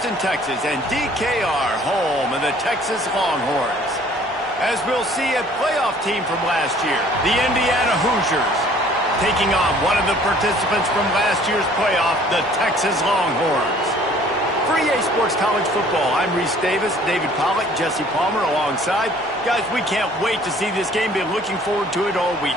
Austin, Texas, and DKR, home of the Texas Longhorns. As we'll see, a playoff team from last year, the Indiana Hoosiers, taking on one of the participants from last year's playoff, the Texas Longhorns. For EA Sports College Football, I'm Reese Davis, David Pollack, Jesse Palmer alongside. Guys, we can't wait to see this game. Been looking forward to it all week.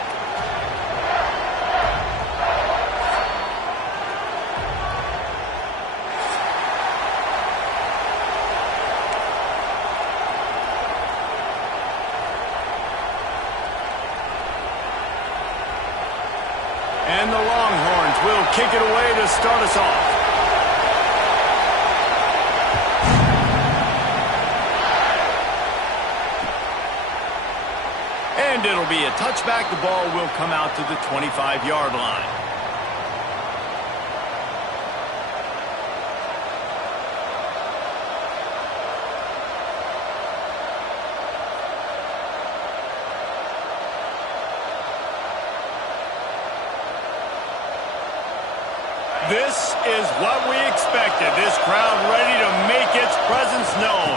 And the Longhorns will kick it away to start us off. And it'll be a touchback. The ball will come out to the 25-yard line. This is what we expected. This crowd ready to make its presence known.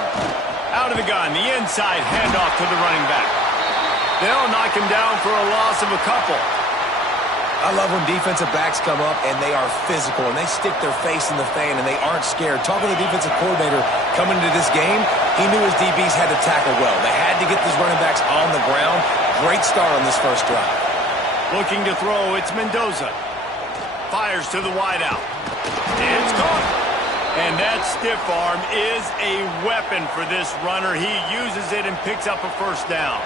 Out of the gun, the inside handoff to the running back. They'll knock him down for a loss of a couple. I love when defensive backs come up and they are physical and they stick their face in the fan and they aren't scared. Talking to the defensive coordinator coming into this game, he knew his DBs had to tackle well. They had to get these running backs on the ground. Great start on this first drive. Looking to throw, it's Mendoza. Fires to the wideout. It's caught. And that stiff arm is a weapon for this runner. He uses it and picks up a first down.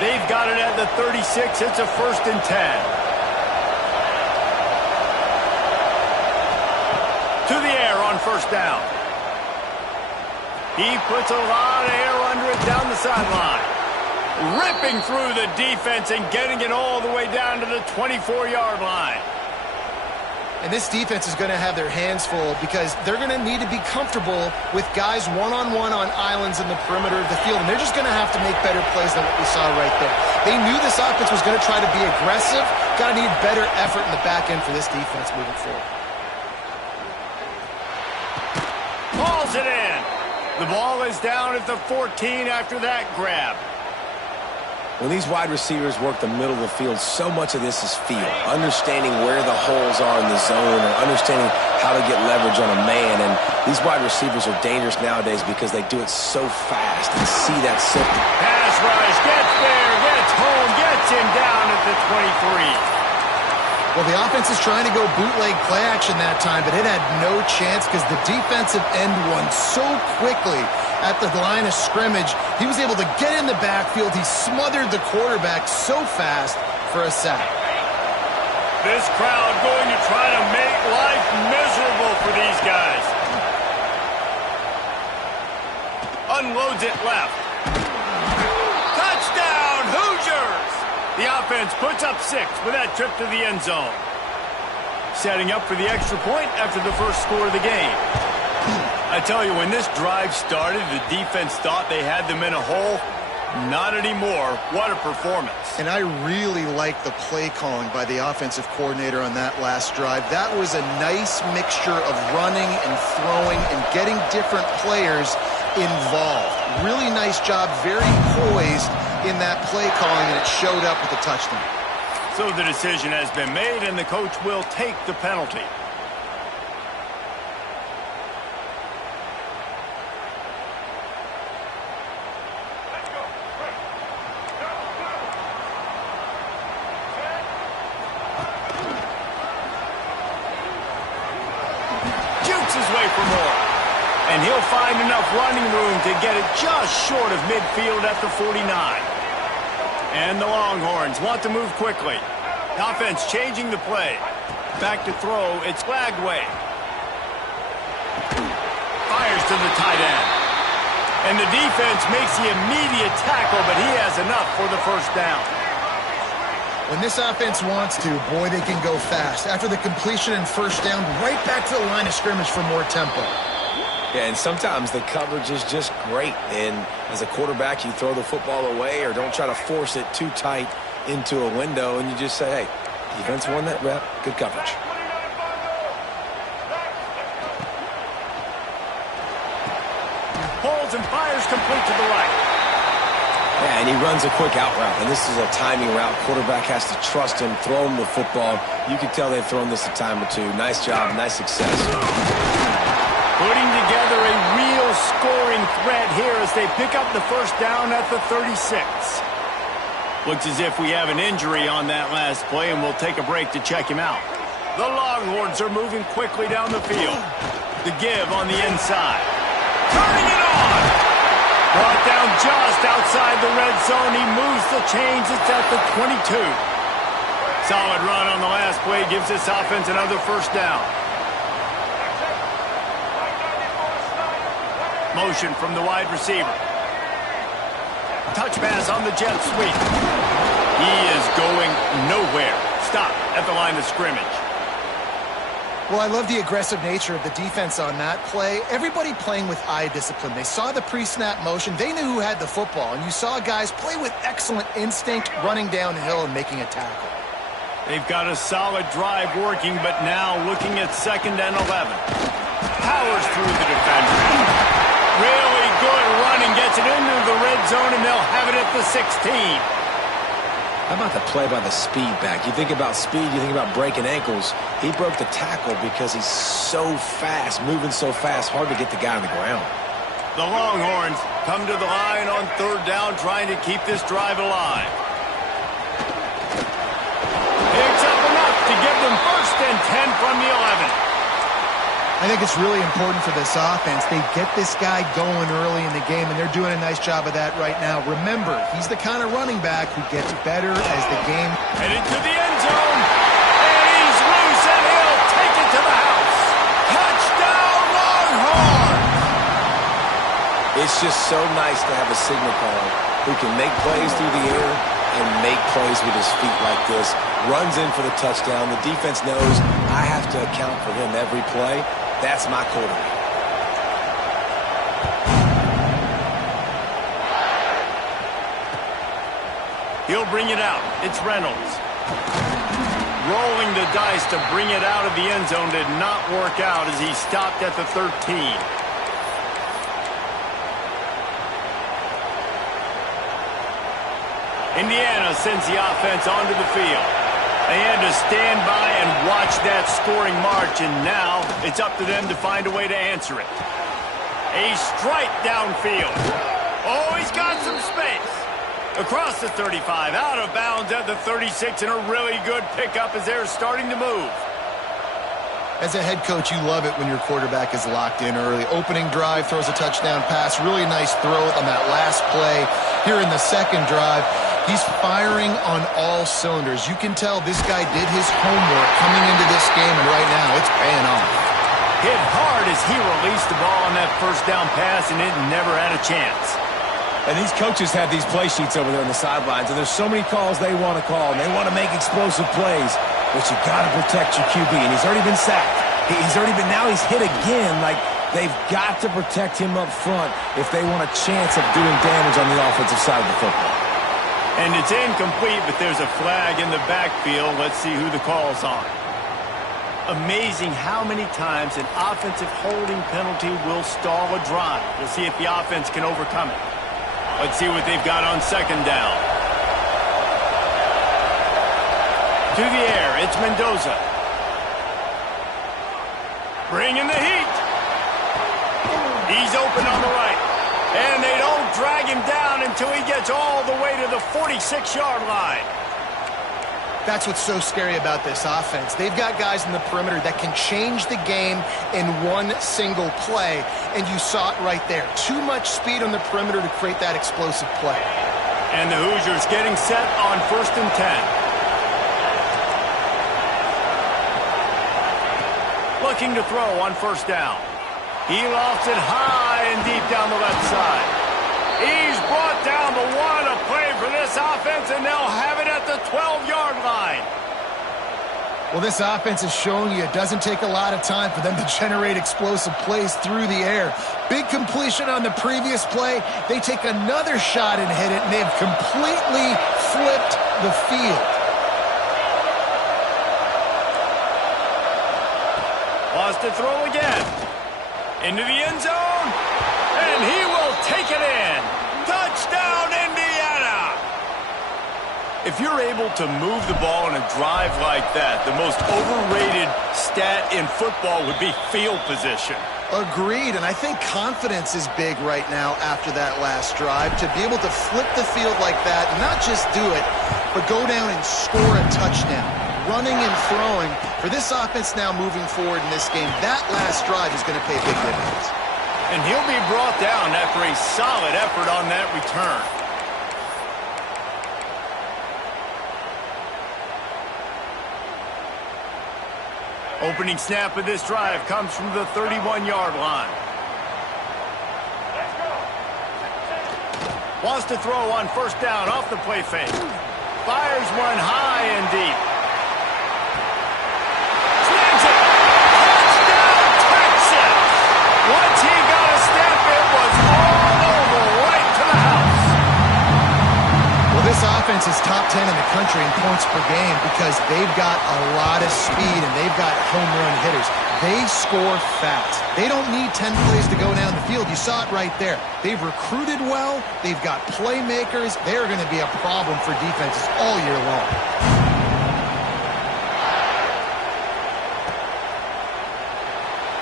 They've got it at the 36. It's a 1st and 10. To the air on first down. He puts a lot of air under it down the sideline. Ripping through the defense and getting it all the way down to the 24-yard line. And this defense is going to have their hands full because they're going to need to be comfortable with guys one-on-one on islands in the perimeter of the field. And they're just going to have to make better plays than what we saw right there. They knew this offense was going to try to be aggressive. Got to need better effort in the back end for this defense moving forward. Hauls it in. The ball is down at the 14 after that grab. When these wide receivers work the middle of the field, so much of this is feel. Understanding where the holes are in the zone and understanding how to get leverage on a man. And these wide receivers are dangerous nowadays because they do it so fast and see that simple. Pass rush, gets there, gets home, gets him down at the 23. Well, the offense is trying to go bootleg play action that time, but it had no chance because the defensive end won so quickly at the line of scrimmage. He was able to get in the backfield. He smothered the quarterback so fast for a sack. This crowd going to try to make life miserable for these guys. Unloads it left. Touchdown, Hoosiers! The offense puts up 6 with that trip to the end zone. Setting up for the extra point after the first score of the game. I tell you, when this drive started, the defense thought they had them in a hole. Not anymore. What a performance. And I really like the play calling by the offensive coordinator on that last drive. That was a nice mixture of running and throwing and getting different players involved. Really nice job, very poised in that play calling, and it showed up with a touchdown. So the decision has been made, and the coach will take the penalty. Jukes his way for more. And he'll find enough running room to get it just short of midfield at the 49. And the Longhorns want to move quickly. Offense changing the play. Back to throw. It's Lagway. Fires to the tight end. And the defense makes the immediate tackle, but he has enough for the first down. When this offense wants to, boy, they can go fast. After the completion and first down, right back to the line of scrimmage for more tempo. Yeah, and sometimes the coverage is just great. And as a quarterback, you throw the football away or don't try to force it too tight into a window, and you just say, hey, defense won that rep, good coverage. fields and fires complete to the right. Yeah, and he runs a quick out route, and this is a timing route. Quarterback has to trust him, throw him the football. You can tell they've thrown this a time or two. Nice job, nice success. Putting together a real scoring threat here as they pick up the first down at the 36. Looks as if we have an injury on that last play, and we'll take a break to check him out. The Longhorns are moving quickly down the field. The give on the inside. Turning it on! Brought down just outside the red zone. He moves the chains. It's at the 22. Solid run on the last play. Gives this offense another first down. Motion from the wide receiver. Touch pass on the jet sweep. He is going nowhere. Stop at the line of scrimmage. Well, I love the aggressive nature of the defense on that play. Everybody playing with eye discipline. They saw the pre-snap motion. They knew who had the football. And you saw guys play with excellent instinct, running downhill and making a tackle. They've got a solid drive working, but now looking at 2nd and 11. Powers through the defender. Really good running. Gets it into the red zone, and they'll have it at the 16. How about the play by the speed back? You think about speed, you think about breaking ankles. He broke the tackle because he's so fast, moving so fast, hard to get the guy on the ground. The Longhorns come to the line on 3rd down, trying to keep this drive alive. Picks up enough to give them 1st and 10 from the 11. I think it's really important for this offense. They get this guy going early in the game, and they're doing a nice job of that right now. Remember, he's the kind of running back who gets better as the game. Headed to the end zone, and he's loose, and he'll take it to the house. Touchdown, Longhorns! It's just so nice to have a signal caller who can make plays through the air and make plays with his feet like this. Runs in for the touchdown. The defense knows I have to account for him every play. That's my quarterback. He'll bring it out. It's Reynolds. Rolling the dice to bring it out of the end zone did not work out as he stopped at the 13. Indiana sends the offense onto the field. They had to stand by and watch that scoring march, and now it's up to them to find a way to answer it. A strike downfield. Oh, he's got some space. Across the 35, out of bounds at the 36, and a really good pickup as they're starting to move. As a head coach, you love it when your quarterback is locked in early. Opening drive, throws a touchdown pass. Really nice throw on that last play. Here in the 2nd drive, he's firing on all cylinders. You can tell this guy did his homework coming into this game, and right now it's paying off. Hit hard as he released the ball on that 1st down pass, and it never had a chance. And these coaches have these play sheets over there on the sidelines, and there's so many calls they want to call, and they want to make explosive plays, but you got to protect your QB, and he's already been sacked. Now he's hit again. Like, they've got to protect him up front if they want a chance of doing damage on the offensive side of the football. And it's incomplete, but there's a flag in the backfield. Let's see who the call's on. Amazing how many times an offensive holding penalty will stall a drive. We'll see if the offense can overcome it. Let's see what they've got on 2nd down. To the air, it's Mendoza. Bringing the heat. He's open on the right. And they don't drag him down until he gets all the way to the 46-yard line. That's what's so scary about this offense. They've got guys in the perimeter that can change the game in one single play, and you saw it right there. Too much speed on the perimeter to create that explosive play. And the Hoosiers getting set on 1st and 10. Looking to throw on 1st down. He lofts it high and deep down the left side. He's brought down, but what a play for this offense, and they'll have it at the 12-yard line. Well, this offense is showing you it doesn't take a lot of time for them to generate explosive plays through the air. Big completion on the previous play. They take another shot and hit it, and they've completely flipped the field. Lost to throw again. Into the end zone, and he will will take it in. Touchdown, Indiana! If you're able to move the ball in a drive like that, the most overrated stat in football would be field position. Agreed, and I think confidence is big right now after that last drive. To be able to flip the field like that, not just do it, but go down and score a touchdown. Running and throwing, for this offense now moving forward in this game, that last drive is going to pay big dividends. And he'll be brought down after a solid effort on that return. Opening snap of this drive comes from the 31-yard line. Wants to throw on first down off the play fake. Fires one high and deep. Snaps it. Touchdown, Texas! Once he got a step, it was all over, right to the house. Well, this offense is top 10 in the country in points per game because they've got a lot of speed and they've got home run hitters. They score fast. They don't need 10 plays to go down the field. You saw it right there. They've recruited well. They've got playmakers. They're going to be a problem for defenses all year long.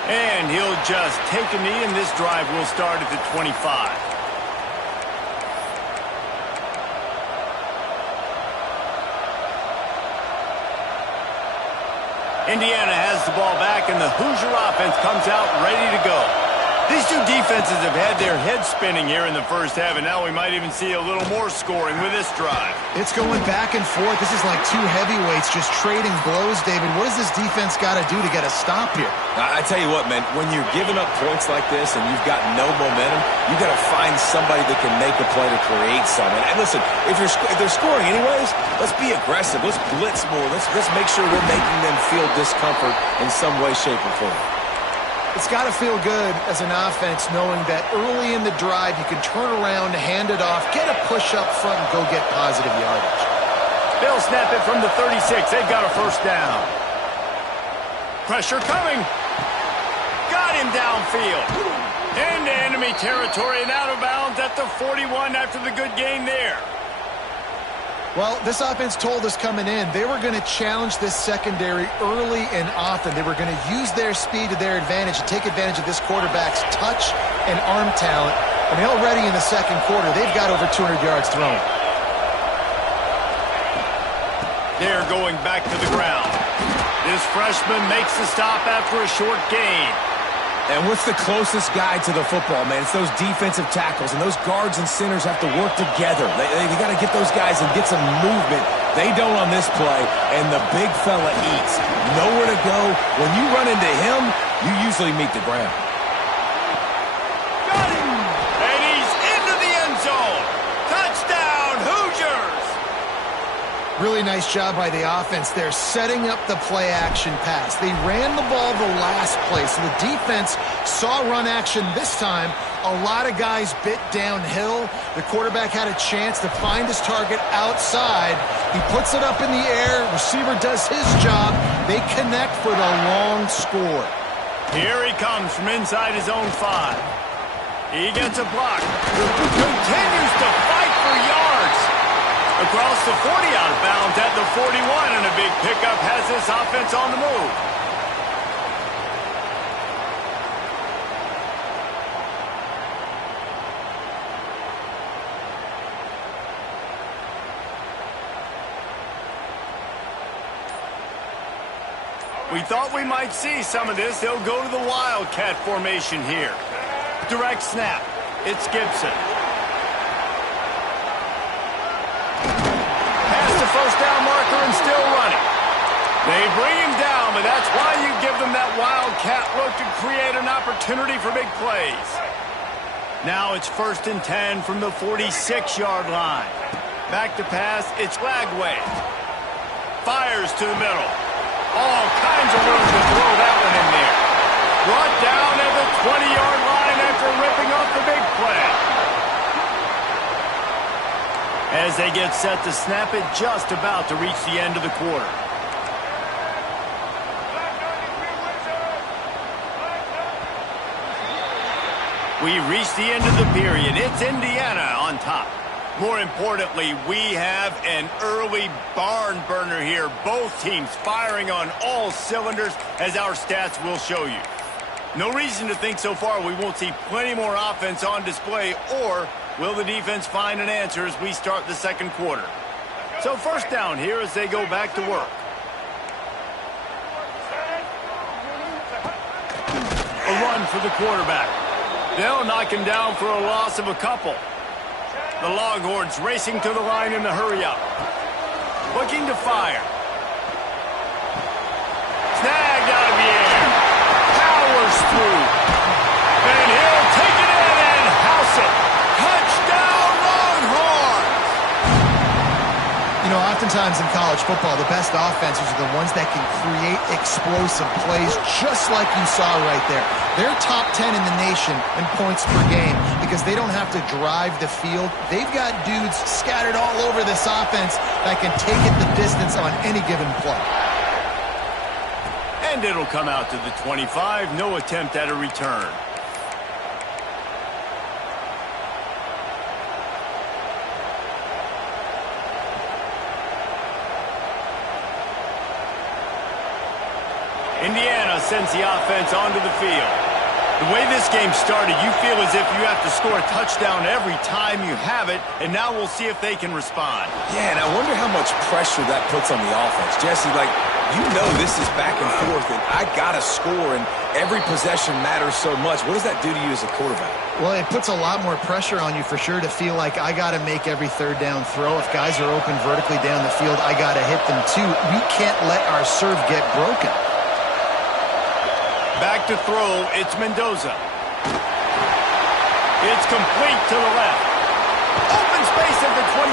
And he'll just take a knee, and this drive will start at the 25. Indiana has the ball back, and the Hoosier offense comes out ready to go. These two defenses have had their heads spinning here in the first half, and now we might even see a little more scoring with this drive. It's going back and forth. This is like two heavyweights just trading blows, David. What does this defense got to do to get a stop here? I tell you what, man, when you're giving up points like this and you've got no momentum, you got to find somebody that can make a play to create something. And listen, if they're scoring anyways, let's be aggressive. Let's blitz more. Let's make sure we're making them feel discomfort in some way, shape, or form. It's got to feel good as an offense knowing that early in the drive you can turn around, hand it off, get a push up front, and go get positive yardage. They'll snap it from the 36. They've got a first down. Pressure coming. Got him downfield. Into enemy territory and out of bounds at the 41 after the good gain there. Well, this offense told us coming in they were going to challenge this secondary early and often. They were going to use their speed to their advantage and take advantage of this quarterback's touch and arm talent. And already in the second quarter, they've got over 200 yards thrown. They're going back to the ground. This freshman makes the stop after a short gain. And what's the closest guy to the football, man? It's those defensive tackles, and those guards and centers have to work together. They got to get those guys and get some movement. They don't on this play, and the big fella eats. Nowhere to go. When you run into him, you usually meet the ground. Got him! And he's into the end zone. Touchdown, Hoosiers! Really nice job by the offense there, setting up the play-action pass. They ran the ball the last play, so the defense saw run action this time. A lot of guys bit downhill. The quarterback had a chance to find his target outside. He puts it up in the air. Receiver does his job. They connect for the long score. Here he comes from inside his own 5. He gets a block. Continues to fight for yards. Across the 40, out of bounds at the 41, and a big pickup has this offense on the move. We thought we might see some of this. They'll go to the Wildcat formation here. Direct snap. It's Gibson. First down marker and still running. They bring him down, but that's why you give them that wildcat look to create an opportunity for big plays. Now it's 1st and 10 from the 46-yard line. Back to pass, it's Lagway. Fires to the middle. All kinds of room to throw that one in there. Brought down at the 20-yard line after ripping off the big play. As they get set to snap it, just about to reach the end of the quarter. We reached the end of the period. It's Indiana on top. More importantly, we have an early barn burner here. Both teams firing on all cylinders, as our stats will show you. No reason to think so far we won't see plenty more offense on display, or will the defense find an answer as we start the second quarter? So first down here as they go back to work. A run for the quarterback. They'll knock him down for a loss of a couple. The Longhorns racing to the line in the hurry-up. Looking to fire. Snagged out of the air. Powers through. And he'll take it in and house it. Touchdown, Longhorns! You know, oftentimes in college football, the best offenses are the ones that can create explosive plays, just like you saw right there. They're top 10 in the nation in points per game because they don't have to drive the field. They've got dudes scattered all over this offense that can take it the distance on any given play. And it'll come out to the 25. No attempt at a return. Indiana sends the offense onto the field. The way this game started, you feel as if you have to score a touchdown every time you have it, and now we'll see if they can respond. Yeah, and I wonder how much pressure that puts on the offense. Jesse, like, you know this is back and forth, and I got to score, and every possession matters so much. What does that do to you as a quarterback? Well, it puts a lot more pressure on you for sure to feel like I got to make every third down throw. If guys are open vertically down the field, I got to hit them too. We can't let our serve get broken. Back to throw, it's Mendoza. It's complete to the left. Open space at the 25.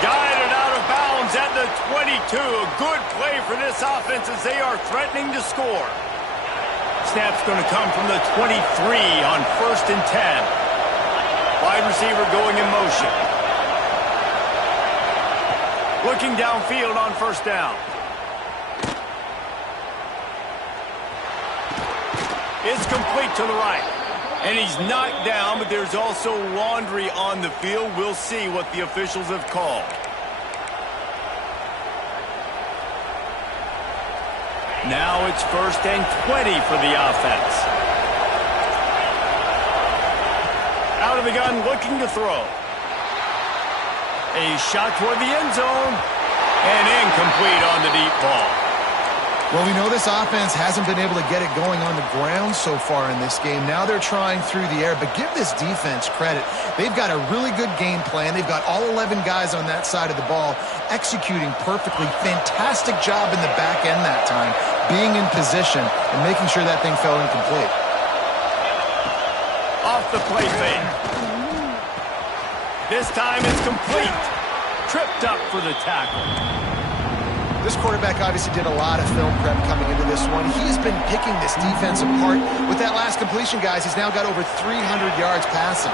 Guided out of bounds at the 22. A good play for this offense as they are threatening to score. Snap's going to come from the 23 on 1st and 10. Wide receiver going in motion. Looking downfield on 1st down. It's complete to the right. And he's knocked down, but there's also laundry on the field. We'll see what the officials have called. Now it's 1st and 20 for the offense. Out of the gun, looking to throw. A shot toward the end zone. And incomplete on the deep ball. Well, we know this offense hasn't been able to get it going on the ground so far in this game. Now they're trying through the air, but give this defense credit. They've got a really good game plan. They've got all 11 guys on that side of the ball executing perfectly. Fantastic job in the back end that time, being in position and making sure that thing fell incomplete. Off the play fake. This time it's complete. Tripped up for the tackle. This quarterback obviously did a lot of film prep coming into this one. He's been picking this defense apart. With that last completion, guys, he's now got over 300 yards passing.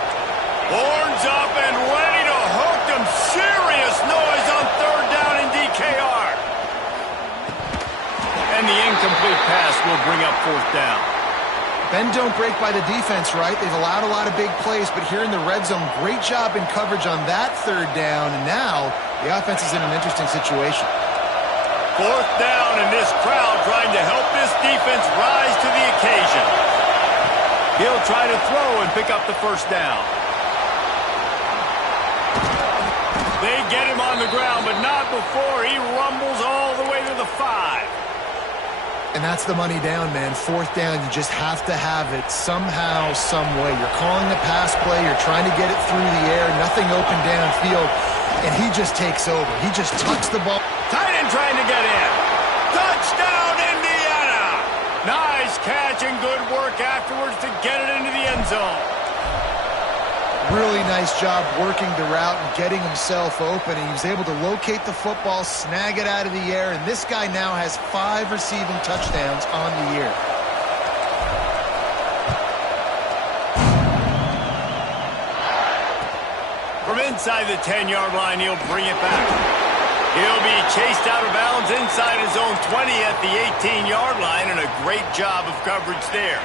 Horns up and ready to hook them. Serious noise on 3rd down in DKR. And the incomplete pass will bring up 4th down. Bend don't break by the defense, right? They've allowed a lot of big plays, but here in the red zone, great job in coverage on that 3rd down. And now the offense is in an interesting situation. 4th down, and this crowd trying to help this defense rise to the occasion. He'll try to throw and pick up the 1st down. They get him on the ground, but not before he rumbles all the way to the 5. And that's the money down, man. 4th down, you just have to have it somehow, some way. You're calling a pass play. You're trying to get it through the air. Nothing open downfield. And he just takes over. He just tucks the ball. Tight end trying to get in. Touchdown, Indiana! Nice catch and good work afterwards to get it into the end zone. Really nice job working the route and getting himself open. He was able to locate the football, snag it out of the air, and this guy now has 5 receiving touchdowns on the year. From inside the 10-yard line, he'll bring it back. He'll be chased out of bounds inside his own 20 at the 18-yard line, and a great job of coverage there.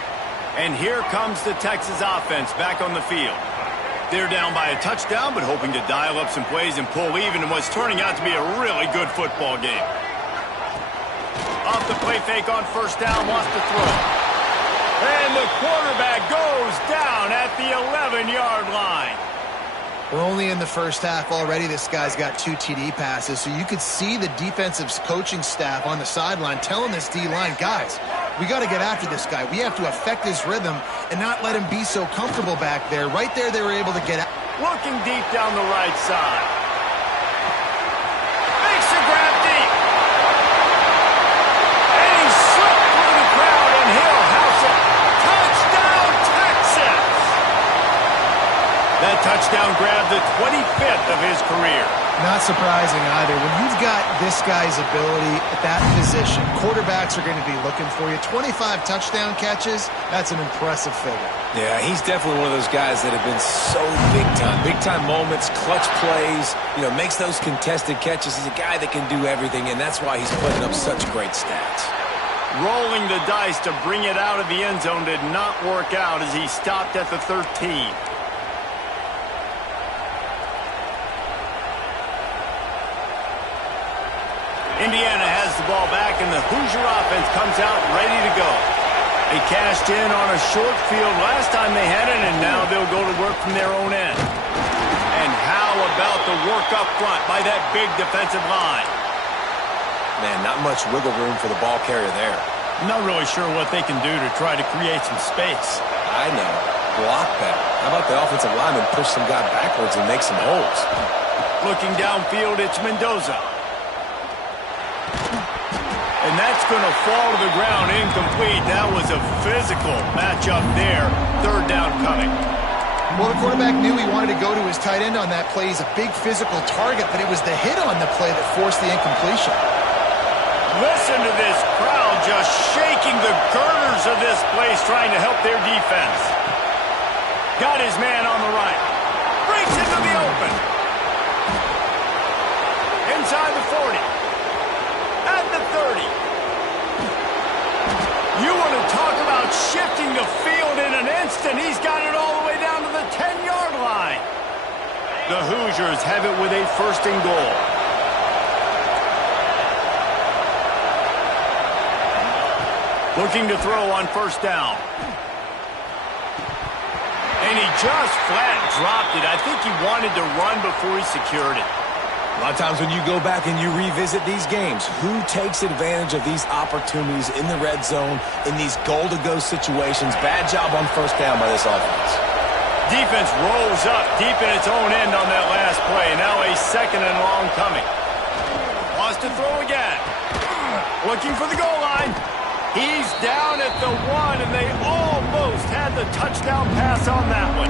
And here comes the Texas offense back on the field. They're down by a touchdown, but hoping to dial up some plays and pull even in what's turning out to be a really good football game. Off the play fake on first down, wants to throw. And the quarterback goes down at the 11-yard line. We're only in the first half already. This guy's got 2 TD passes, so you could see the defensive coaching staff on the sideline telling this D-line, guys, we got to get after this guy. We have to affect his rhythm and not let him be so comfortable back there. Right there, they were able to get out. Looking deep down the right side. Makes a grab deep. And he slipped through the crowd, and he'll house it. Touchdown, Texas! That touchdown grabbed the 25th of his career. Not surprising either. When you've got this guy's ability at that position, quarterbacks are going to be looking for you. 25 touchdown catches, that's an impressive figure. Yeah, he's definitely one of those guys that have been so big time. Big time moments, clutch plays, makes those contested catches. He's a guy that can do everything, and that's why he's putting up such great stats. Rolling the dice to bring it out of the end zone did not work out as he stopped at the 13. Indiana has the ball back, and the Hoosier offense comes out ready to go. They cashed in on a short field last time they had it, and now they'll go to work from their own end. And how about the work up front by that big defensive line? Man, not much wiggle room for the ball carrier there. I'm not really sure what they can do to try to create some space. I know. Block better. How about the offensive lineman push some guy backwards and make some holes? Looking downfield, it's Mendoza. And that's going to fall to the ground incomplete. That was a physical matchup there. Third down coming. Well, the quarterback knew he wanted to go to his tight end on that play. He's a big physical target, but it was the hit on the play that forced the incompletion. Listen to this crowd just shaking the girders of this place trying to help their defense. Got his man on the right. Breaks into the open. Inside the 40. At the 30. You want to talk about shifting the field in an instant. He's got it all the way down to the 10-yard line. The Hoosiers have it with a first and goal. Looking to throw on first down. And he just flat dropped it. I think he wanted to run before he secured it. A lot of times when you go back and you revisit these games, who takes advantage of these opportunities in the red zone, in these goal-to-go situations? Bad job on first down by this offense. Defense rolls up deep in its own end on that last play. Now a second and long coming. Wants to throw again. Looking for the goal line. He's down at the 1, and they almost had the touchdown pass on that one.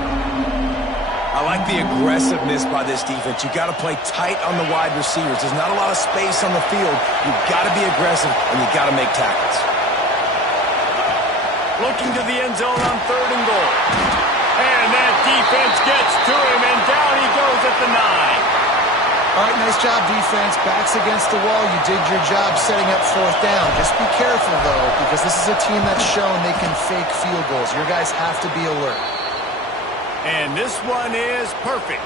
I like the aggressiveness by this defense. You got to play tight on the wide receivers. There's not a lot of space on the field. You've got to be aggressive, and you got to make tackles. Looking to the end zone on third and goal. And that defense gets to him, and down he goes at the 9. All right, nice job, defense. Backs against the wall. You did your job setting up fourth down. Just be careful, though, because this is a team that's shown they can fake field goals. Your guys have to be alert. And this one is perfect.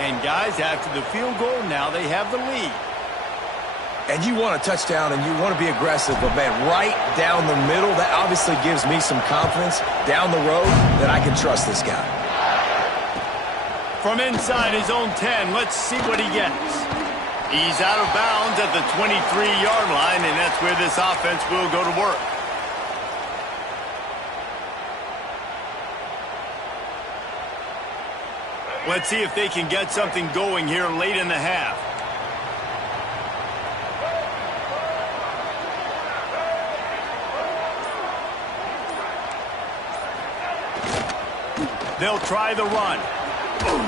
And, guys, after the field goal, now they have the lead. And you want a touchdown and you want to be aggressive, but, man, right down the middle, that obviously gives me some confidence down the road that I can trust this guy. From inside his own 10, let's see what he gets. He's out of bounds at the 23-yard line, and that's where this offense will go to work. Let's see if they can get something going here late in the half. They'll try the run. Good,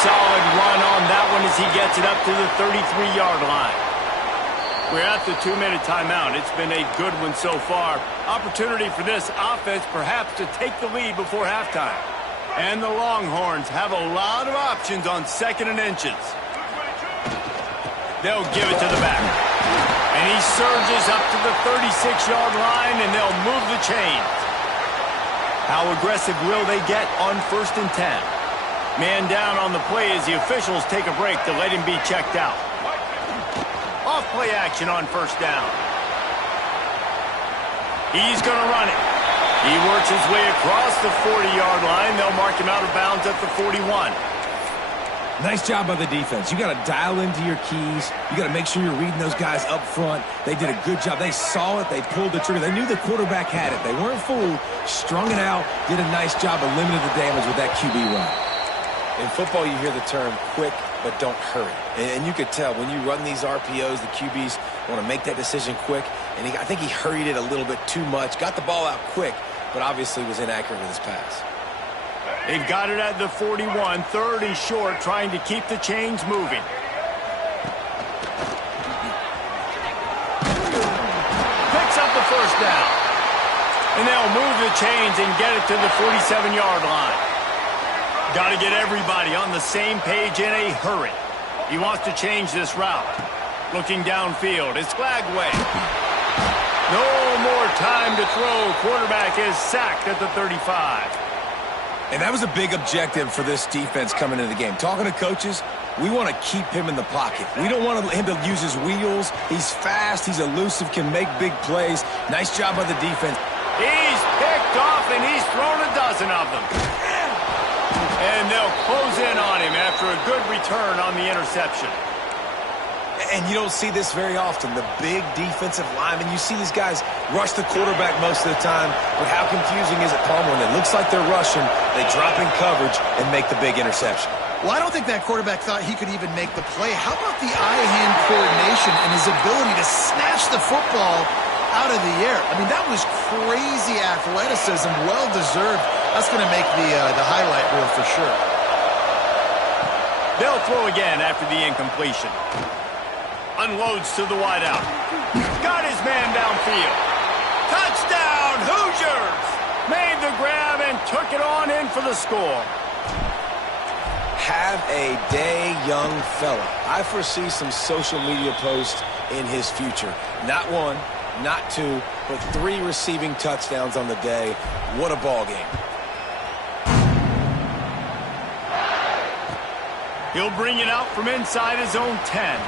solid run on that one as he gets it up to the 33-yard line. We're at the 2-minute timeout. It's been a good one so far. Opportunity for this offense perhaps to take the lead before halftime. And the Longhorns have a lot of options on second and inches. They'll give it to the back. And he surges up to the 36-yard line, and they'll move the chains. How aggressive will they get on 1st and 10? Man down on the play as the officials take a break to let him be checked out. Off play action on 1st down. He's going to run it. He works his way across the 40-yard line. They'll mark him out of bounds at the 41. Nice job by the defense. You got to dial into your keys. You got to make sure you're reading those guys up front. They did a good job. They saw it. They pulled the trigger. They knew the quarterback had it. They weren't fooled. Strung it out. Did a nice job of limiting the damage with that QB run. In football, you hear the term quick, but don't hurry. And you could tell when you run these RPOs, the QBs want to make that decision quick. And I think he hurried it a little bit too much. Got the ball out quick, but obviously was inaccurate with his pass. They've got it at the 41, 3rd and short, trying to keep the chains moving. Picks up the 1st down. And they'll move the chains and get it to the 47-yard line. Got to get everybody on the same page in a hurry. He wants to change this route. Looking downfield, it's Flagway. No more time to throw. Quarterback is sacked at the 35. And that was a big objective for this defense coming into the game. Talking to coaches, we want to keep him in the pocket. We don't want him to use his wheels. He's fast, he's elusive, can make big plays. Nice job by the defense. He's picked off, and he's thrown a dozen of them. And they'll close in on him after a good return on the interception. And you don't see this very often, the big defensive linemen. You see these guys rush the quarterback most of the time, but how confusing is it, Palmer, when it looks like they're rushing, they drop in coverage and make the big interception? Well, I don't think that quarterback thought he could even make the play. How about the eye-hand coordination and his ability to snatch the football out of the air? I mean, that was crazy athleticism, well-deserved. That's going to make the highlight reel for sure. They'll throw again after the incompletion. Unloads to the wideout. Got his man downfield. Touchdown, Hoosiers! Made the grab and took it on in for the score. Have a day, young fella. I foresee some social media posts in his future. Not one, not two, but 3 receiving touchdowns on the day. What a ball game. He'll bring it out from inside his own 10.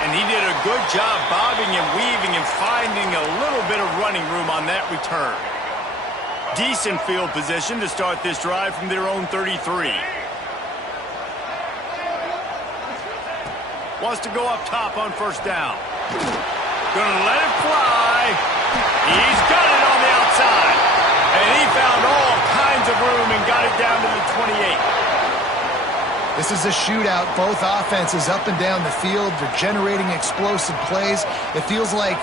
And he did a good job bobbing and weaving and finding a little bit of running room on that return. Decent field position to start this drive from their own 33. Wants to go up top on 1st down. Gonna let it fly. He's got it on the outside. And he found all kinds of room and got it down to the 28. This is a shootout. Both offenses up and down the field. They're generating explosive plays. It feels like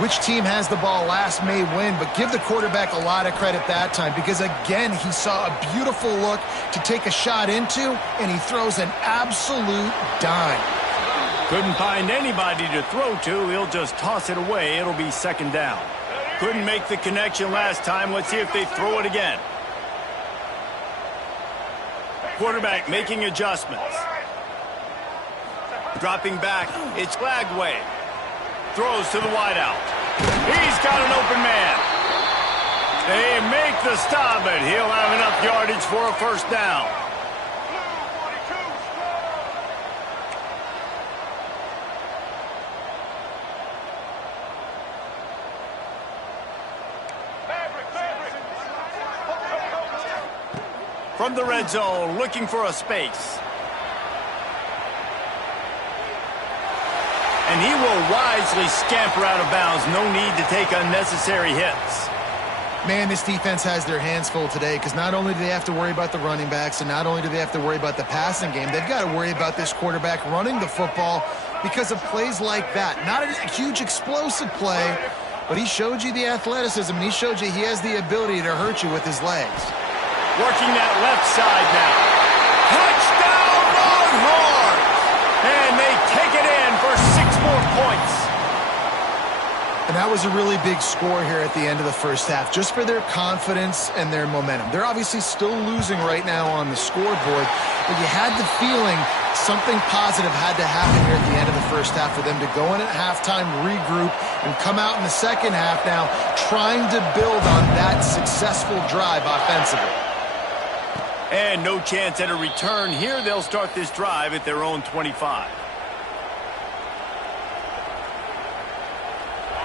which team has the ball last may win, but give the quarterback a lot of credit that time because, again, he saw a beautiful look to take a shot into, and he throws an absolute dime. Couldn't find anybody to throw to. He'll just toss it away. It'll be 2nd down. Couldn't make the connection last time. Let's see if they throw it again. Quarterback making adjustments. Dropping back, it's Flagway. Throws to the wideout. He's got an open man. They make the stop, but he'll have enough yardage for a 1st down. From the red zone, looking for a space. And he will wisely scamper out of bounds. No need to take unnecessary hits. Man, this defense has their hands full today because not only do they have to worry about the running backs and not only do they have to worry about the passing game, they've got to worry about this quarterback running the football because of plays like that. Not a huge explosive play, but he showed you the athleticism and he showed you he has the ability to hurt you with his legs. Working that left side now. Touchdown, Longhorns! And they take it in for 6 more points. And that was a really big score here at the end of the first half, just for their confidence and their momentum. They're obviously still losing right now on the scoreboard, but you had the feeling something positive had to happen here at the end of the first half for them to go in at halftime, regroup, and come out in the second half now trying to build on that successful drive offensively. And no chance at a return here. They'll start this drive at their own 25.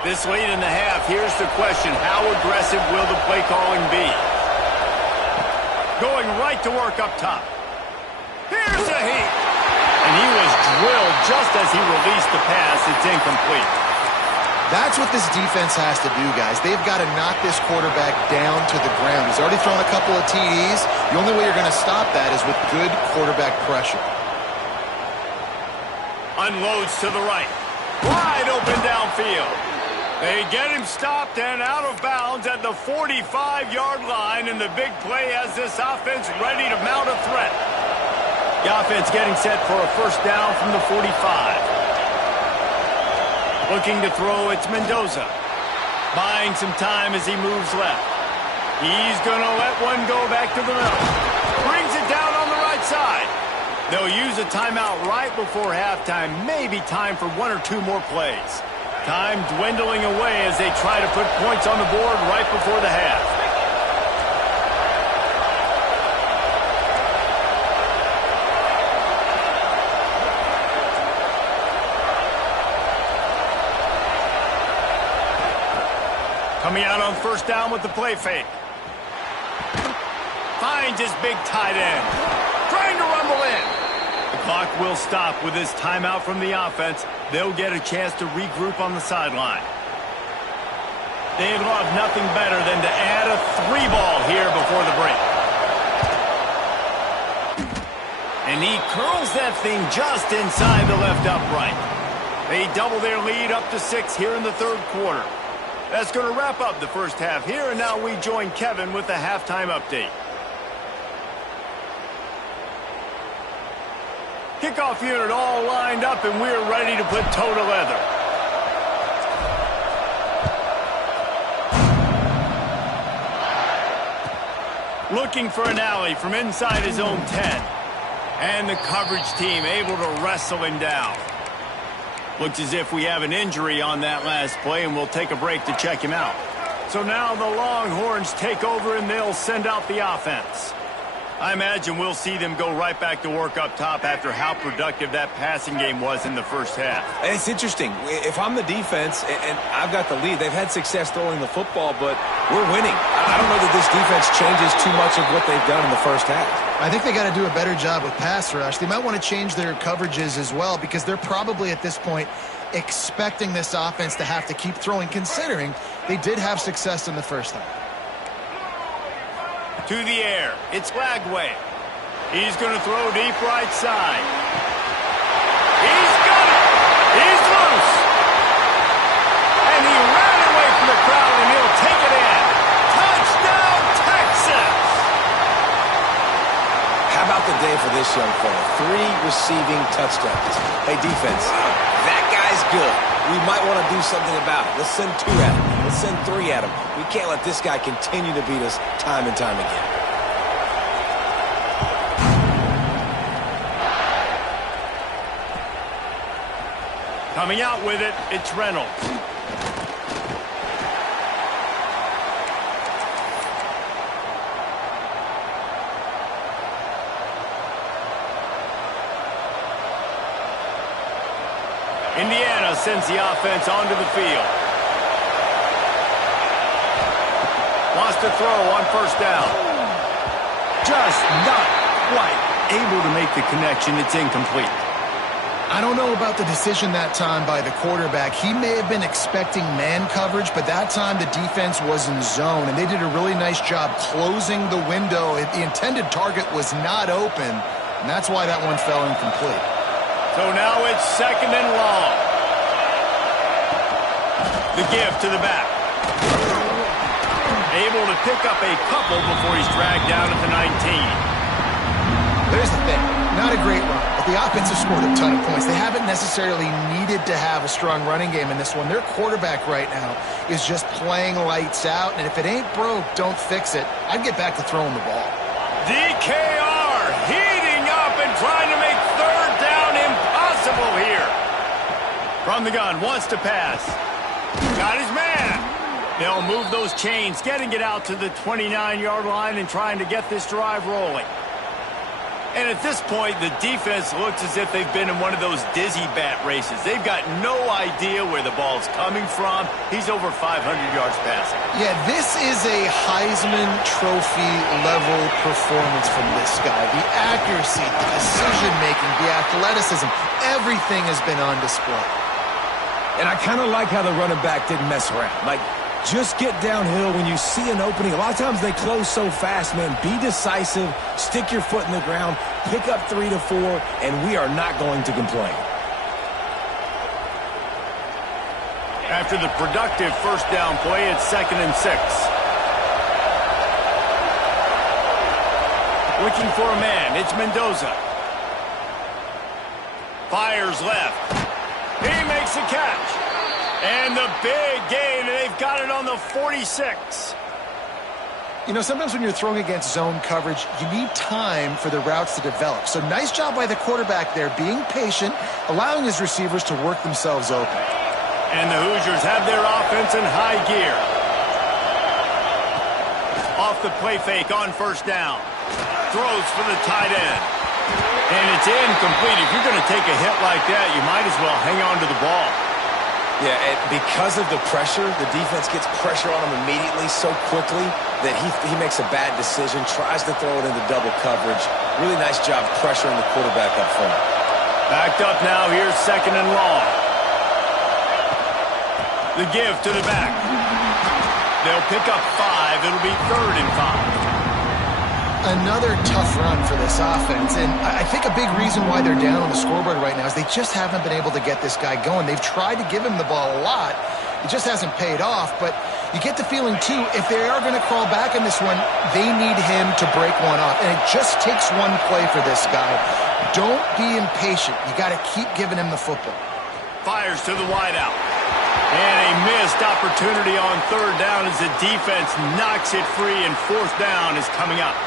This late in the half, here's the question. How aggressive will the play calling be? Going right to work up top. Here's a heat. And he was drilled just as he released the pass. It's incomplete. That's what this defense has to do, guys. They've got to knock this quarterback down to the ground. He's already thrown a couple of TDs. The only way you're going to stop that is with good quarterback pressure. Unloads to the right. Wide open downfield. They get him stopped and out of bounds at the 45-yard line, and the big play has this offense ready to mount a threat. The offense getting set for a first down from the 45. Looking to throw, it's Mendoza. Buying some time as he moves left. He's going to let one go back to the middle. Brings it down on the right side. They'll use a timeout right before halftime. Maybe time for one or two more plays. Time dwindling away as they try to put points on the board right before the half. Coming out on first down with the play fake. Finds his big tight end. Trying to rumble in. The clock will stop with this timeout from the offense. They'll get a chance to regroup on the sideline. They'd love nothing better than to add a 3-ball here before the break. And he curls that thing just inside the left upright. They double their lead up to 6 here in the third quarter. That's going to wrap up the first half here, and now we join Kevin with the halftime update. Kickoff unit all lined up, and we're ready to put toe to leather. Looking for an alley from inside his own 10. And the coverage team able to wrestle him down. Looks as if we have an injury on that last play, and we'll take a break to check him out. So now the Longhorns take over, and they'll send out the offense. I imagine we'll see them go right back to work up top after how productive that passing game was in the first half. It's interesting. If I'm the defense and I've got the lead, they've had success throwing the football, but we're winning. I don't know that this defense changes too much of what they've done in the first half. I think they got to do a better job with pass rush. They might want to change their coverages as well, because they're probably at this point expecting this offense to have to keep throwing, considering they did have success in the first half. To the air, it's Lagway. He's going to throw deep right side. He's got it! He's loose! And he ran away from the crowd, and he'll take it in. Touchdown, Texas! How about the day for this young fella? 3 receiving touchdowns. Hey, defense, that guy's good. We might want to do something about it. Let's send 2 at him. Let's send 3 at him. We can't let this guy continue to beat us time and time again. Coming out with it, it's Reynolds. Indiana sends the offense onto the field. Wants to throw on first down. Just not quite able to make the connection. It's incomplete. I don't know about the decision that time by the quarterback. He may have been expecting man coverage, but that time the defense was in zone, and they did a really nice job closing the window. The intended target was not open, and that's why that one fell incomplete. So now it's second and long. The give to the back. Able to pick up a couple before he's dragged down at the 19. There's the thing. Not a great run, but the offense has scored a ton of points. They haven't necessarily needed to have a strong running game in this one. Their quarterback right now is just playing lights out, and if it ain't broke, don't fix it. I'd get back to throwing the ball. DKR heating up and trying to make third down impossible here. From the gun, wants to pass. Got his man. They'll move those chains, getting it out to the 29-yard line and trying to get this drive rolling. And at this point, the defense looks as if they've been in one of those dizzy bat races. They've got no idea where the ball's coming from. He's over 500 yards passing. Yeah, this is a Heisman Trophy level performance from this guy. The accuracy, the decision-making, the athleticism, everything has been on display. And I kind of like how the running back didn't mess around. Like, just get downhill when you see an opening. A lot of times they close so fast, man. Be decisive, stick your foot in the ground, pick up 3 to 4, and we are not going to complain. After the productive first down play, it's 2nd and 6. Looking for a man, it's Mendoza. Fires left. He makes a catch. And the big gain, and they've got it on the 46. You know, sometimes when you're throwing against zone coverage, you need time for the routes to develop. So nice job by the quarterback there, being patient, allowing his receivers to work themselves open. And the Hoosiers have their offense in high gear. Off the play fake on first down. Throws for the tight end. And it's incomplete. If you're going to take a hit like that, you might as well hang on to the ball. Yeah, and because of the pressure, the defense gets pressure on him immediately so quickly that he makes a bad decision, tries to throw it into double coverage. Really nice job pressuring the quarterback up front. Backed up now, here's 2nd and long. The give to the back. They'll pick up 5. It'll be 3rd and 5. Another tough run for this offense, and I think a big reason why they're down on the scoreboard right now is they just haven't been able to get this guy going. They've tried to give him the ball a lot. It just hasn't paid off, but you get the feeling, too, if they are going to crawl back in this one, they need him to break one off, and it just takes one play for this guy. Don't be impatient. You got to keep giving him the football. Fires to the wideout. And a missed opportunity on 3rd down as the defense knocks it free, and 4th down is coming up.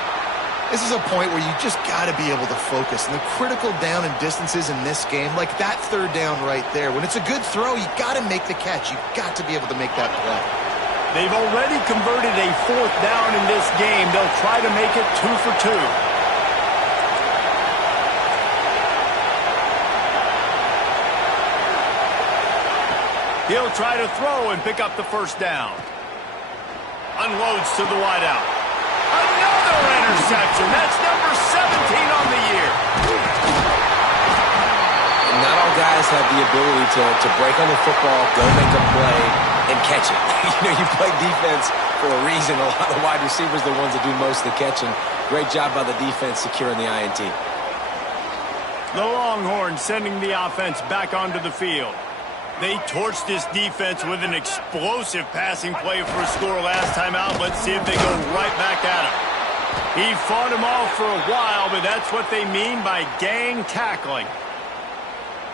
This is a point where you just got to be able to focus. And the critical down and distances in this game, like that 3rd down right there, when it's a good throw, you got to make the catch. You got to be able to make that play. They've already converted a 4th down in this game. They'll try to make it 2 for 2. He'll try to throw and pick up the first down. Unloads to the wideout. Another interception. That's number 17 on the year. Not all guys have the ability to break on the football, go make a play, and catch it. You play defense for a reason. A lot of wide receivers are the ones that do most of the catching. Great job by the defense securing the INT. The Longhorns sending the offense back onto the field. They torched this defense with an explosive passing play for a score last time out. Let's see if they go right back at him. He fought them off for a while, but that's what they mean by gang tackling.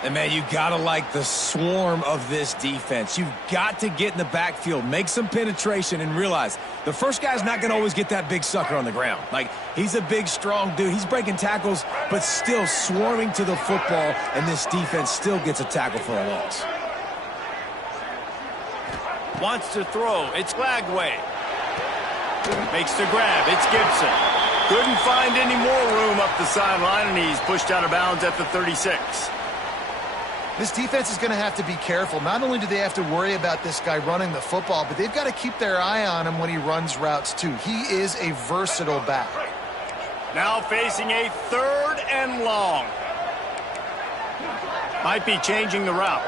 And, man, you got to like the swarm of this defense. You've got to get in the backfield, make some penetration, and realize the first guy's not going to always get that big sucker on the ground. Like, he's a big, strong dude. He's breaking tackles, but still swarming to the football, and this defense still gets a tackle for a loss. Wants to throw. It's Lagway. Makes the grab. It's Gibson. Couldn't find any more room up the sideline, and he's pushed out of bounds at the 36. This defense is going to have to be careful. Not only do they have to worry about this guy running the football, but they've got to keep their eye on him when he runs routes, too. He is a versatile back. Now facing a 3rd and long. Might be changing the route.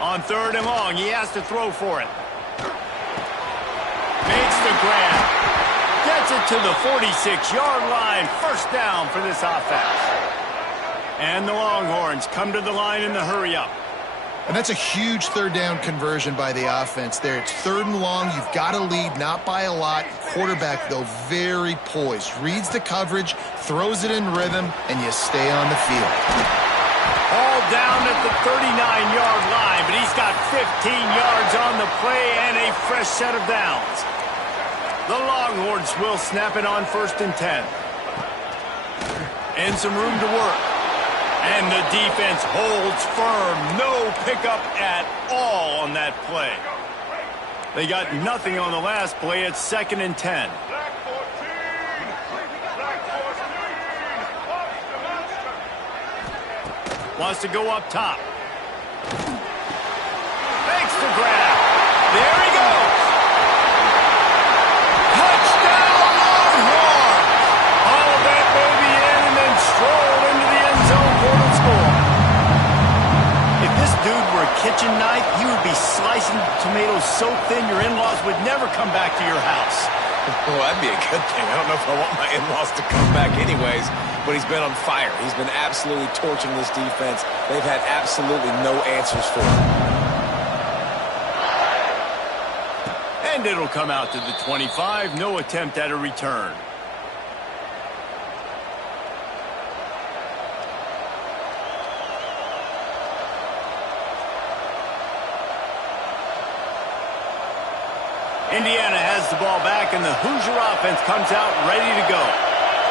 On 3rd and long, he has to throw for it. Makes the grab. Gets it to the 46-yard line. First down for this offense. And the Longhorns come to the line in the hurry-up. And that's a huge third down conversion by the offense there. It's 3rd and long. You've got to lead, not by a lot. Quarterback, though, very poised. Reads the coverage, throws it in rhythm, and you stay on the field. All down at the 39-yard line, but he's got 15 yards on the play and a fresh set of downs. The Longhorns will snap it on 1st and 10. And some room to work. And the defense holds firm. No pickup at all on that play. They got nothing on the last play. It's 2nd and 10. Wants to go up top. Makes the grab. There he goes. Touchdown, Longhorns! All of that baby in and then strolled into the end zone for the score. If this dude were a kitchen knife, he would be slicing tomatoes so thin your in-laws would never come back to your house. Well, that'd be a good thing. I don't know if I want my in-laws to come back anyways, but he's been on fire. He's been absolutely torching this defense. They've had absolutely no answers for him. And it'll come out to the 25. No attempt at a return. Indiana has the ball back, and the Hoosier offense comes out ready to go.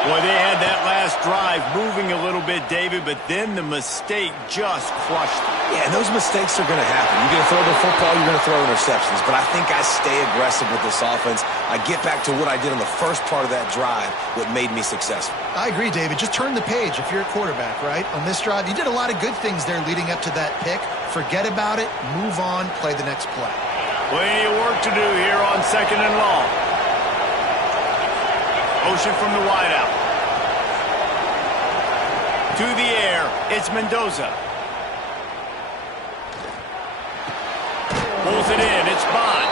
Boy, they had that last drive moving a little bit, David, but then the mistake just crushed them. Yeah, and those mistakes are going to happen. You're going to throw the football, you're going to throw interceptions. But I think I stay aggressive with this offense. I get back to what I did on the first part of that drive, what made me successful. I agree, David. Just turn the page if you're a quarterback, right? On this drive, you did a lot of good things there leading up to that pick. Forget about it, move on, play the next play. Plenty of work to do here on 2nd and long. Motion from the wideout. To the air, it's Mendoza. Pulls it in, it's Bond.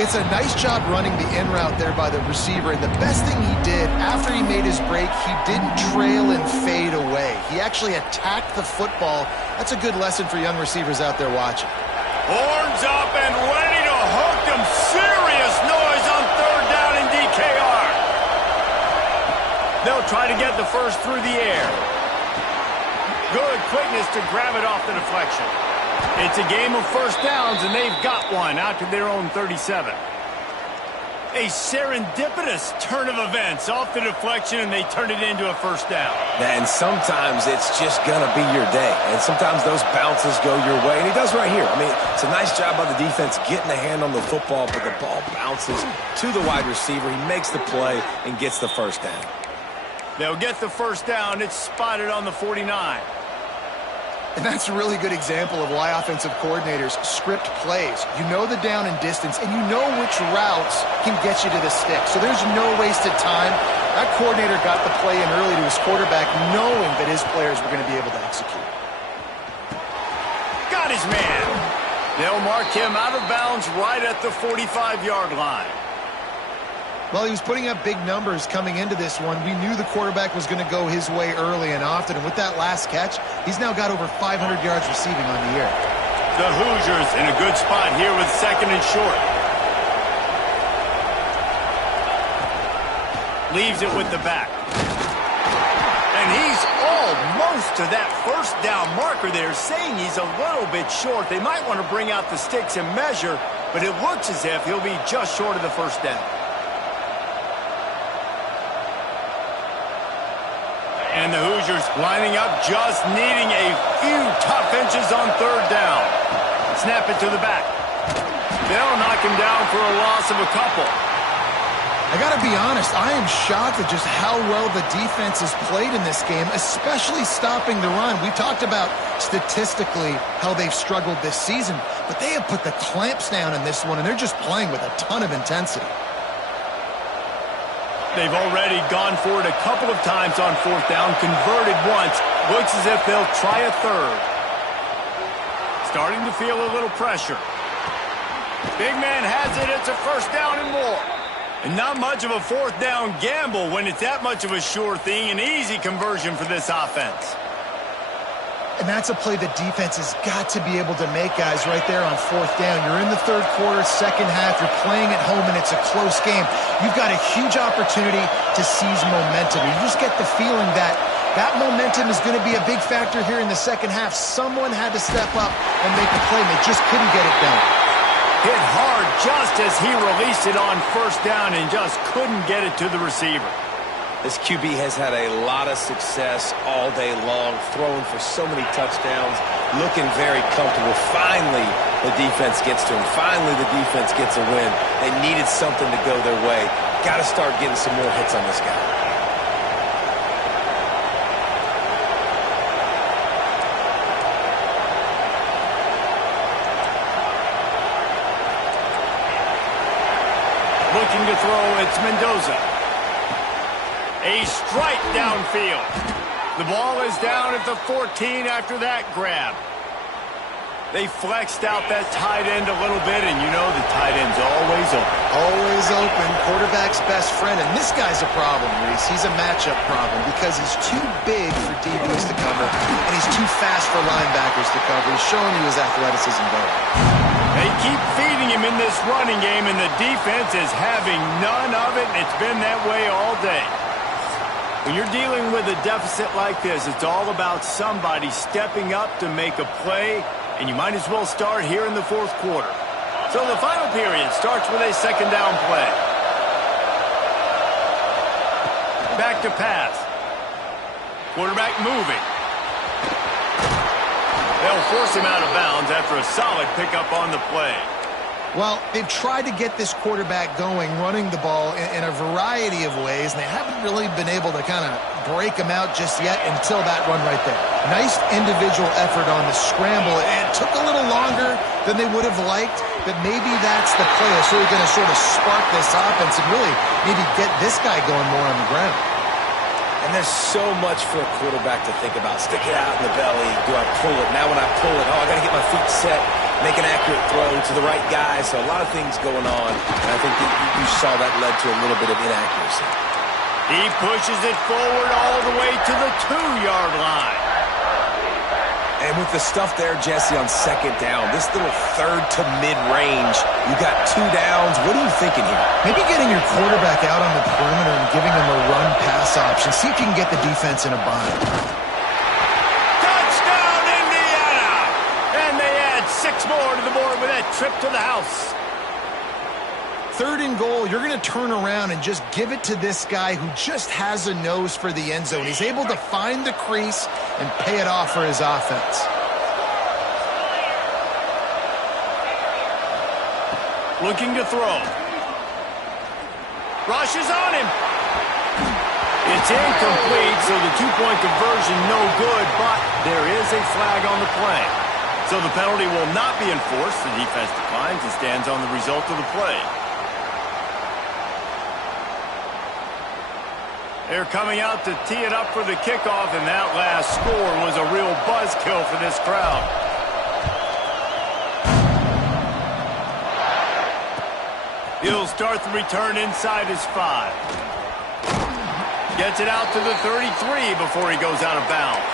It's a nice job running the in route there by the receiver, and the best thing he did after he made his break, he didn't trail and fade away. He actually attacked the football. That's a good lesson for young receivers out there watching. Horns up and ready to hook them. Serious noise on 3rd down in DKR. They'll try to get the first through the air. Good quickness to grab it off the deflection. It's a game of first downs, and they've got one out to their own 37. A serendipitous turn of events off the deflection, and they turn it into a first down. And sometimes it's just going to be your day. And sometimes those bounces go your way. And he does right here. I mean, it's a nice job by the defense getting a hand on the football, but the ball bounces to the wide receiver. He makes the play and gets the first down. They'll get the first down. It's spotted on the 49. And that's a really good example of why offensive coordinators script plays. You know the down and distance, and you know which routes can get you to the stick. So there's no wasted time. That coordinator got the play in early to his quarterback, knowing that his players were going to be able to execute. Got his man. They'll mark him out of bounds right at the 45-yard line. Well, he was putting up big numbers coming into this one. We knew the quarterback was going to go his way early and often. And with that last catch, he's now got over 500 yards receiving on the year. The Hoosiers in a good spot here with 2nd and short. Leaves it with the back. And he's almost to that first down marker there, saying he's a little bit short. They might want to bring out the sticks and measure, but it looks as if he'll be just short of the first down. And the Hoosiers lining up, just needing a few tough inches on 3rd down. Snap it to the back. They'll knock him down for a loss of a couple. I got to be honest, I am shocked at just how well the defense has played in this game, especially stopping the run. We talked about statistically how they've struggled this season, but they have put the clamps down in this one, and they're just playing with a ton of intensity. They've already gone for it a couple of times on 4th down, converted once. Looks as if they'll try a 3rd. Starting to feel a little pressure. Big man has it. It's a first down and more. And not much of a 4th down gamble when it's that much of a sure thing. An easy conversion for this offense. And that's a play the defense has got to be able to make, guys, right there on fourth down. You're in the third quarter, second half. You're playing at home, and it's a close game. You've got a huge opportunity to seize momentum. You just get the feeling that that momentum is going to be a big factor here in the second half. Someone had to step up and make a play, and they just couldn't get it done. Hit hard just as he released it on first down and just couldn't get it to the receiver. This QB has had a lot of success all day long, throwing for so many touchdowns, looking very comfortable. Finally, the defense gets to him. Finally, the defense gets a win. They needed something to go their way. Got to start getting some more hits on this guy. Looking to throw, it's Mendoza. A strike downfield. The ball is down at the 14 after that grab. They flexed out that tight end a little bit, and you know the tight end's always open. Always open. Quarterback's best friend. And this guy's a problem, Reese. He's a matchup problem because he's too big for DBs to cover, and he's too fast for linebackers to cover. He's showing you his athleticism going. They keep feeding him in this running game, and the defense is having none of it, and it's been that way all day. When you're dealing with a deficit like this, it's all about somebody stepping up to make a play, and you might as well start here in the fourth quarter. So the final period starts with a second down play. Back to pass. Quarterback moving. They'll force him out of bounds after a solid pickup on the play. Well, they've tried to get this quarterback going, running the ball in a variety of ways, and they haven't really been able to kind of break him out just yet until that run right there. Nice individual effort on the scramble. It took a little longer than they would have liked, but maybe that's the play that's really going to sort of spark this offense and really maybe get this guy going more on the ground. And there's so much for a quarterback to think about. Stick it out in the belly. Do I pull it? Now when I pull it, I got to get my feet set, make an accurate throw to the right guy. So a lot of things going on. And I think that you saw that led to a little bit of inaccuracy. He pushes it forward all the way to the 2-yard line. And with the stuff there, Jesse, on second down, this little third to mid-range, you got 2 downs. What are you thinking here? Maybe getting your quarterback out on the perimeter and giving him a run-pass option. See if you can get the defense in a bind. Touchdown, Indiana! And they add 6 more to the board with that trip to the house. Third and goal, you're going to turn around and just give it to this guy who just has a nose for the end zone. He's able to find the crease and pay it off for his offense. Looking to throw. Rush is on him. It's incomplete, so the 2-point conversion no good, but there is a flag on the play. So the penalty will not be enforced. The defense declines and stands on the result of the play. They're coming out to tee it up for the kickoff, and that last score was a real buzzkill for this crowd. He'll start the return inside his 5. Gets it out to the 33 before he goes out of bounds.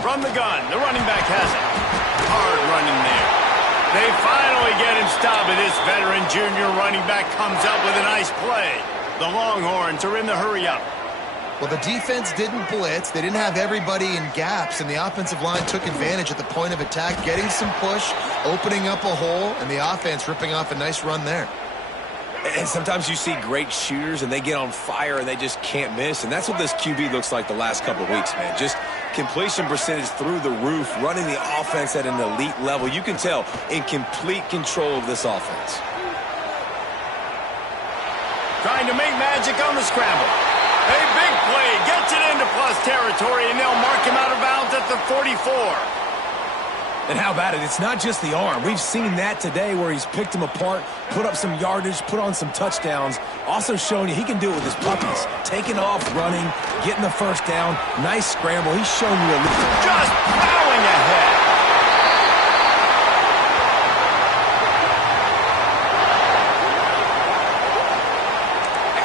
From the gun, the running back has it. Hard running there. They finally get him stopped, and this veteran junior running back comes up with a nice play. The Longhorns are in the hurry-up. Well, the defense didn't blitz. They didn't have everybody in gaps, and the offensive line took advantage at the point of attack, getting some push, opening up a hole, and the offense ripping off a nice run there. And sometimes you see great shooters, and they get on fire, and they just can't miss. And that's what this QB looks like the last couple of weeks, man. Just completion percentage through the roof, running the offense at an elite level. You can tell in complete control of this offense. Trying to make magic on the scramble. A big play, gets it into plus territory, and they'll mark him out of bounds at the 44. And how about it? It's not just the arm. We've seen that today where he's picked them apart, put up some yardage, put on some touchdowns. Also showing you he can do it with his puppies. Taking off, running, getting the first down. Nice scramble. He's shown you a little. Just plowing ahead.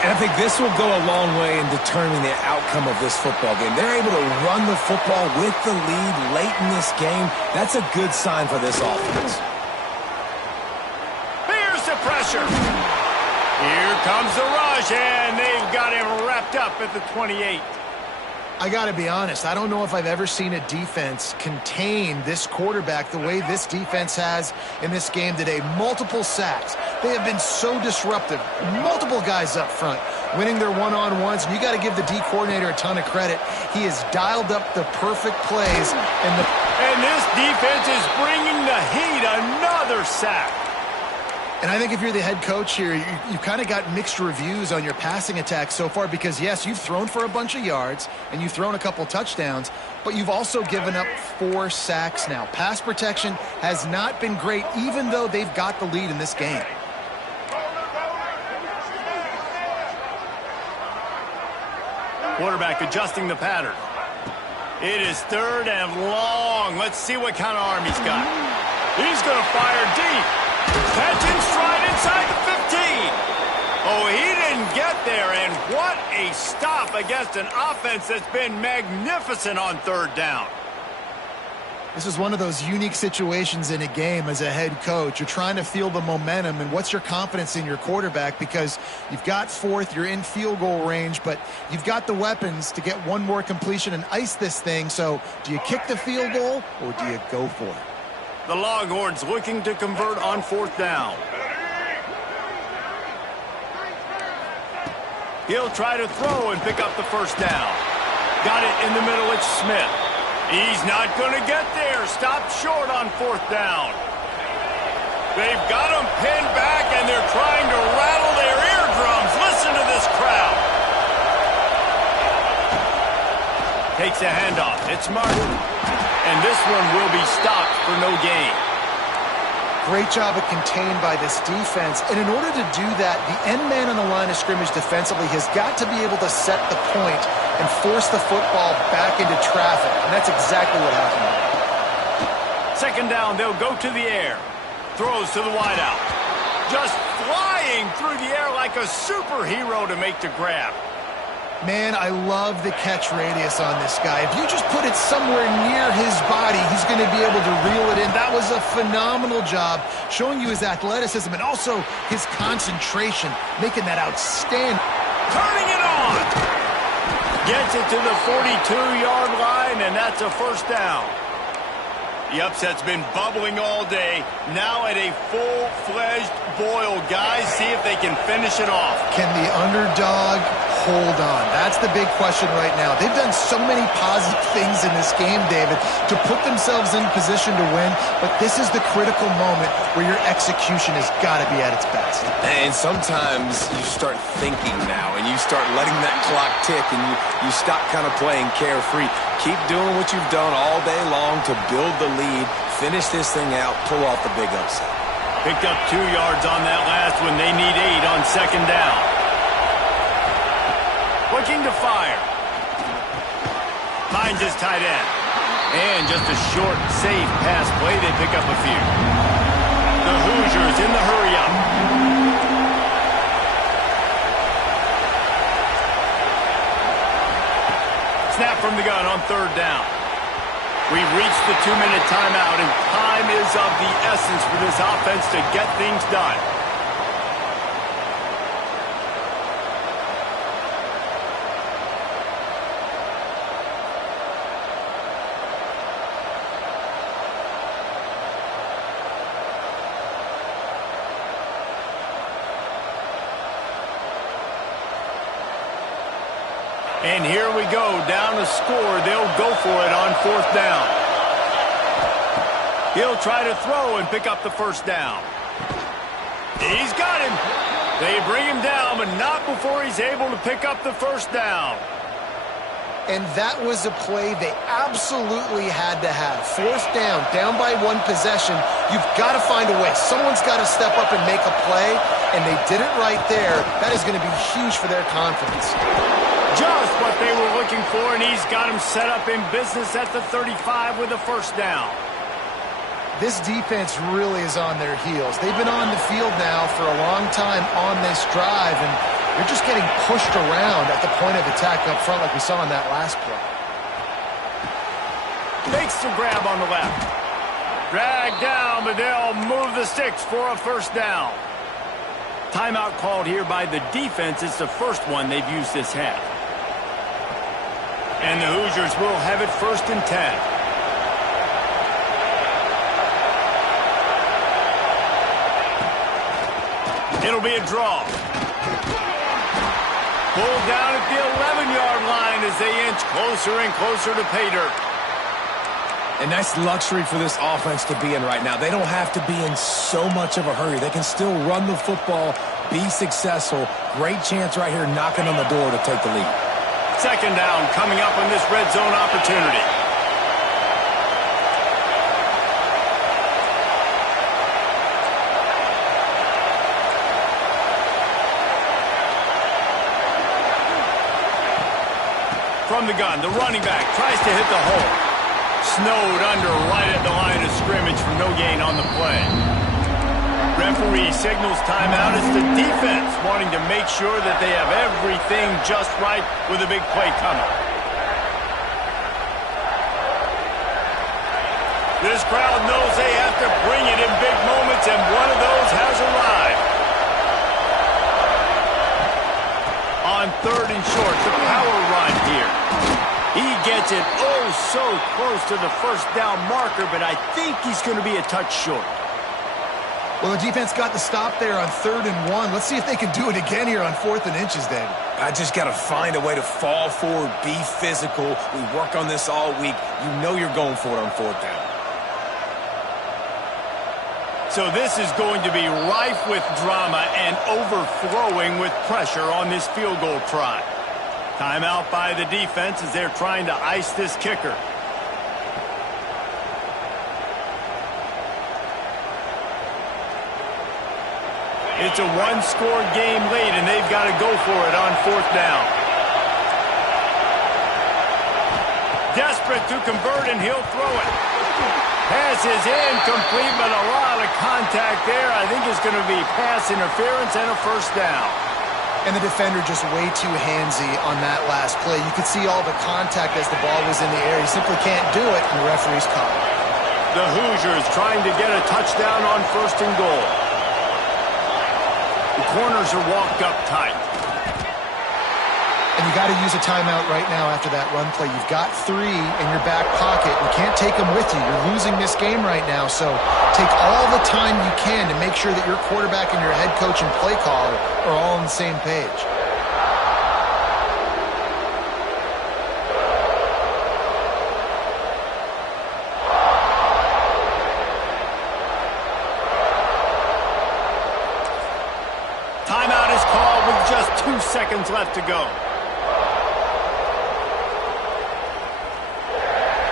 And I think this will go a long way in determining the outcome of this football game. They're able to run the football with the lead late in this game. That's a good sign for this offense. Here's the pressure. Here comes the rush, and they've got him wrapped up at the 28. I got to be honest, I don't know if I've ever seen a defense contain this quarterback the way this defense has in this game today. Multiple sacks. They have been so disruptive. Multiple guys up front winning their one-on-ones. And you got to give the D coordinator a ton of credit. He has dialed up the perfect plays. And this defense is bringing the heat. Another sack. And I think if you're the head coach here, you've kind of got mixed reviews on your passing attack so far because, yes, you've thrown for a bunch of yards and you've thrown a couple touchdowns, but you've also given up 4 sacks now. Pass protection has not been great, even though they've got the lead in this game. Quarterback adjusting the pattern. It is 3rd and long. Let's see what kind of arm he's got. He's going to fire deep. Catch in stride inside the 15. Oh, he didn't get there, and what a stop against an offense that's been magnificent on 3rd down. This is one of those unique situations in a game as a head coach. You're trying to feel the momentum, and what's your confidence in your quarterback because you've got 4th, you're in field goal range, but you've got the weapons to get one more completion and ice this thing. So do you kick the field goal or do you go for it? The Longhorns looking to convert on 4th down. He'll try to throw and pick up the first down. Got it in the middle, it's Smith. He's not going to get there. Stopped short on 4th down. They've got him pinned back, and they're trying to rattle their eardrums. Listen to this crowd. Takes a handoff. It's Martin. And this one will be stopped for no gain. Great job of contained by this defense. And in order to do that, the end man on the line of scrimmage defensively has got to be able to set the point and force the football back into traffic. And that's exactly what happened. 2nd down, they'll go to the air. Throws to the wideout. Just flying through the air like a superhero to make the grab. Man, I love the catch radius on this guy. If you just put it somewhere near his body, he's going to be able to reel it in. That was a phenomenal job, showing you his athleticism and also his concentration, making that outstanding. Turning it on. Gets it to the 42-yard line, and that's a 1st down. The upset's been bubbling all day. Now at a full-fledged boil. Guys, see if they can finish it off. Can the underdog hold on? That's the big question right now. They've done so many positive things in this game, David, to put themselves in position to win, but this is the critical moment where your execution has got to be at its best. And sometimes you start thinking now, and you start letting that clock tick, and you stop kind of playing carefree. Keep doing what you've done all day long to build the lead, finish this thing out, pull off the big upset. Picked up 2 yards on that last one. They need 8 on 2nd down. Looking to fire. Finds his tight end. And just a short, safe pass play. They pick up a few. The Hoosiers in the hurry-up. Snap from the gun on 3rd down. We've reached the 2-minute timeout, and time is of the essence for this offense to get things done. And here we go, down a score. They'll go for it on 4th down. He'll try to throw and pick up the 1st down. He's got him. They bring him down, but not before he's able to pick up the 1st down. And that was a play they absolutely had to have. Fourth down by one possession. You've got to find a way. Someone's got to step up and make a play, and they did it right there. That is going to be huge for their confidence. Just what they were looking for, and he's got him set up in business at the 35 with a first down. This defense really is on their heels. They've been on the field now for a long time on this drive, and they're just getting pushed around at the point of attack up front like we saw in that last play. Makes the grab on the left. Drag down, but they'll move the sticks for a first down. Timeout called here by the defense. It's the first one they've used this half. And the Hoosiers will have it 1st and 10. It'll be a draw. Pulled down at the 11-yard line as they inch closer and closer to pay dirt. A nice luxury for this offense to be in right now. They don't have to be in so much of a hurry. They can still run the football, be successful. Great chance right here knocking on the door to take the lead. 2nd down coming up on this red zone opportunity. From the gun, the running back tries to hit the hole. Snowed under right at the line of scrimmage for no gain on the play. Referee signals timeout. It's the defense wanting to make sure that they have everything just right with a big play coming. This crowd knows they have to bring it in big moments, and one of those has arrived. On 3rd and short, the power run here. He gets it so close to the first down marker, but I think he's going to be a touch short. Well, the defense got the stop there on 3rd and 1. Let's see if they can do it again here on 4th and inches, David. I just got to find a way to fall forward, be physical. We work on this all week. You know you're going for it on 4th down. So this is going to be rife with drama and overflowing with pressure on this field goal try. Timeout by the defense as they're trying to ice this kicker. It's a one-score game late, and they've got to go for it on 4th down. Desperate to convert, and he'll throw it. Pass is incomplete, but a lot of contact there. I think it's going to be pass interference and a first down. And the defender just way too handsy on that last play. You could see all the contact as the ball was in the air. He simply can't do it, and the referee's caught it. The Hoosiers trying to get a touchdown on 1st and goal. The corners are walked up tight. And you got to use a timeout right now after that run play. You've got 3 in your back pocket. You can't take them with you. You're losing this game right now. So take all the time you can to make sure that your quarterback and your head coach and play caller are all on the same page. Timeout is called with just 2 seconds left to go.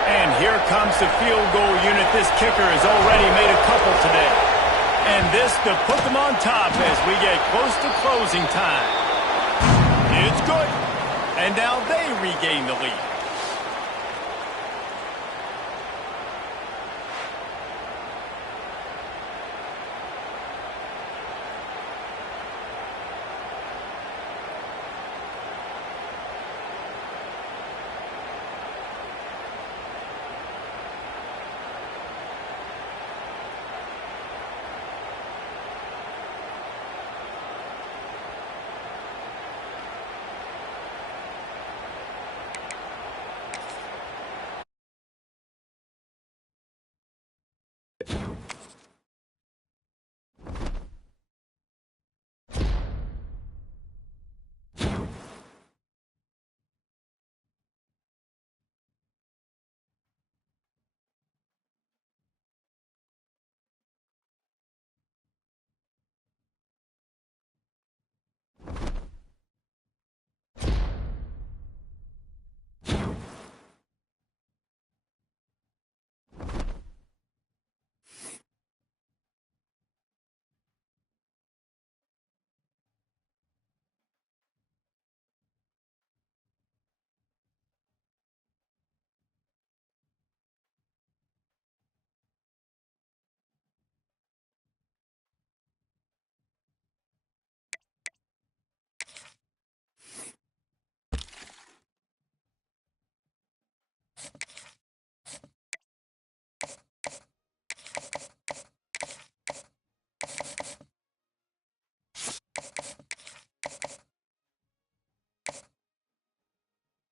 And here comes the field goal unit. This kicker has already made a couple today. And this to put them on top as we get close to closing time. It's good. And now they regain the lead.